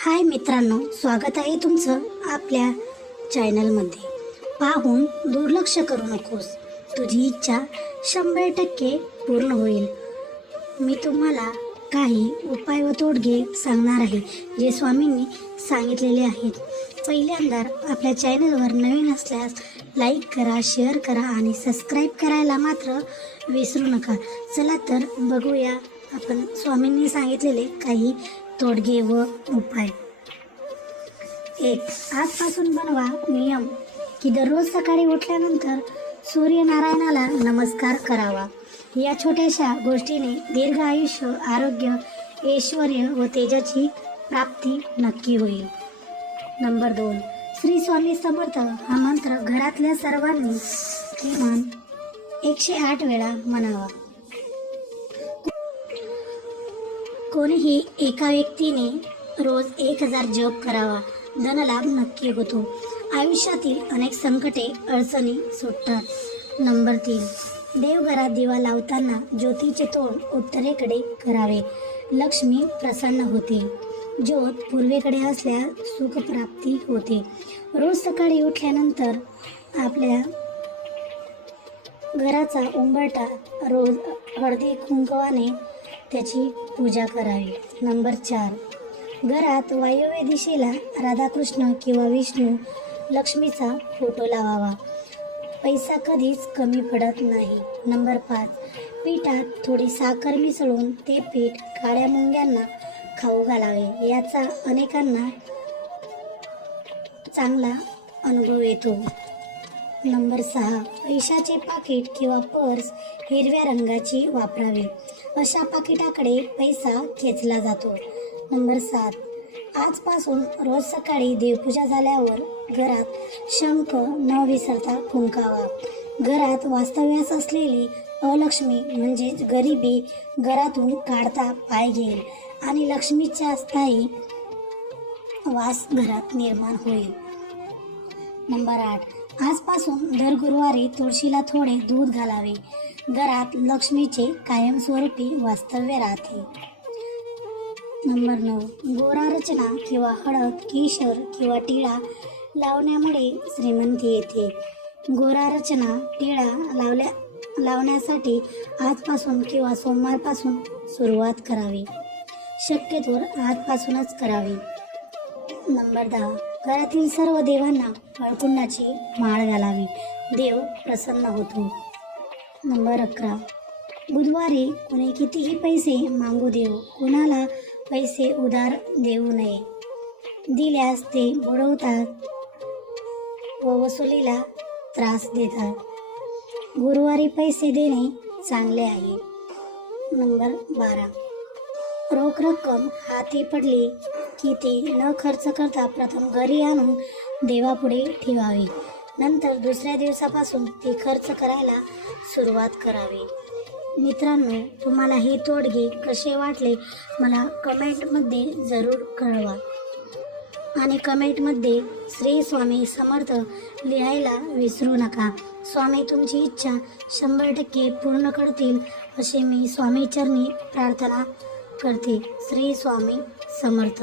हाय मित्रांनो, स्वागत आहे तुमचं आपल्या चॅनलमध्ये. पाहून दुर्लक्ष करू नकोस, तुझी इच्छा 100% पूर्ण होईल. मी तुम्हाला काही उपाय व तोडगे सांगणार आहे जे स्वामींनी सांगितलेले आहेत. पहिल्यांदा आपल्या चॅनलवर नवीन असल्यास लाईक करा, शेअर करा आणि सबस्क्राईब करायला मात्र विसरू नका. चला तर बघूया आपण स्वामींनी सांगितलेले काही तोडगे व उपाय. 1. आजपासून बनवा नियम की दररोज सकाळी उठल्यानंतर सूर्यनारायणाला नमस्कार करावा. या छोट्याशा गोष्टीने दीर्घ आयुष्य, आरोग्य, ऐश्वर व तेजाची प्राप्ती नक्की होईल. नंबर 2. श्री स्वामी समर्थ हा मंत्र घरातल्या सर्वांनी किमान 108 वेळा म्हणावा. कोणीही एका व्यक्तीने रोज 1000 जप करावा. धनलाभ नक्की होतो. आयुष्यातील अनेक संकटे, अडचणी सुटतात. नंबर 3. देवघरात दिवा लावताना ज्योतीचे तोंड उत्तरेकडे करावे. लक्ष्मी प्रसन्न होते. ज्योत पूर्वेकडे असल्यास सुखप्राप्ती होते. रोज सकाळी उठल्यानंतर आपल्या घराचा उंबरठा रोज हळदी कुंकवाने त्याची पूजा करावी. नंबर 4. घरात वायव्य दिशेला राधाकृष्ण किंवा विष्णू लक्ष्मीचा फोटो लावावा. पैसा कधीच कमी पडत नाही. नंबर 5. पीठात थोडी साखर मिसळून ते पीठ काळ्या मुंग्यांना खाऊ घालावे. याचा अनेकांना चांगला अनुभव येतो. नंबर 6. पैशाचे पाकिट किंवा पर्स हिरव्या रंगाची वापरावे. अशा पाकिटाकडे पैसा खेचला जातो. नंबर 7. आजपासून रोज सकाळी देवपूजा झाल्यावर घरात शंख न विसरता फुंकावा. घरात वास्तव्यास असलेली अलक्ष्मी म्हणजेच गरिबी घरातून काढता पाय घेईल आणि लक्ष्मीचा स्थायी वास घरात निर्माण होईल. नंबर 8. आजपासून दर गुरुवारी तुळशीला थोडे दूध घालावे. घरात लक्ष्मीचे कायमस्वरूपी वास्तव्य राहते. नंबर 9. गोरा रचना किंवा हळद, केशर किंवा टिळा लावण्यामुळे श्रीमंती येते. गोरा रचना, टिळा लावण्यासाठी आजपासून किंवा सोमवारपासून सुरुवात करावी. शक्यतोवर आजपासूनच करावी. नंबर 10. घरातील सर्व देवांना हळकुंडाची माळ घालावी. देव प्रसन्न होतो. नंबर 11. बुधवारी कोणी कितीही पैसे मागू देऊ, कोणाला पैसे उधार देऊ नये. दिल्यास ते बुडवतात व वसुलीला त्रास देतात. गुरुवारी पैसे देणे चांगले आहे. नंबर 12. रोख रक्कम हाती पडली की ती न खर्च करता प्रथम घरी आणून देवापुढे ठेवावी. नंतर दुसऱ्या दिवसापासून ती खर्च करायला सुरुवात करावी. मित्रांनो, तुम्हाला हे तोडगे कसे वाटले मला कमेंटमध्ये जरूर कळवा आणि कमेंटमध्ये श्री स्वामी समर्थ लिहायला विसरू नका. स्वामी तुमची इच्छा 100% पूर्ण करतील असे मी स्वामीचरणी प्रार्थना करते. श्री स्वामी समर्थ.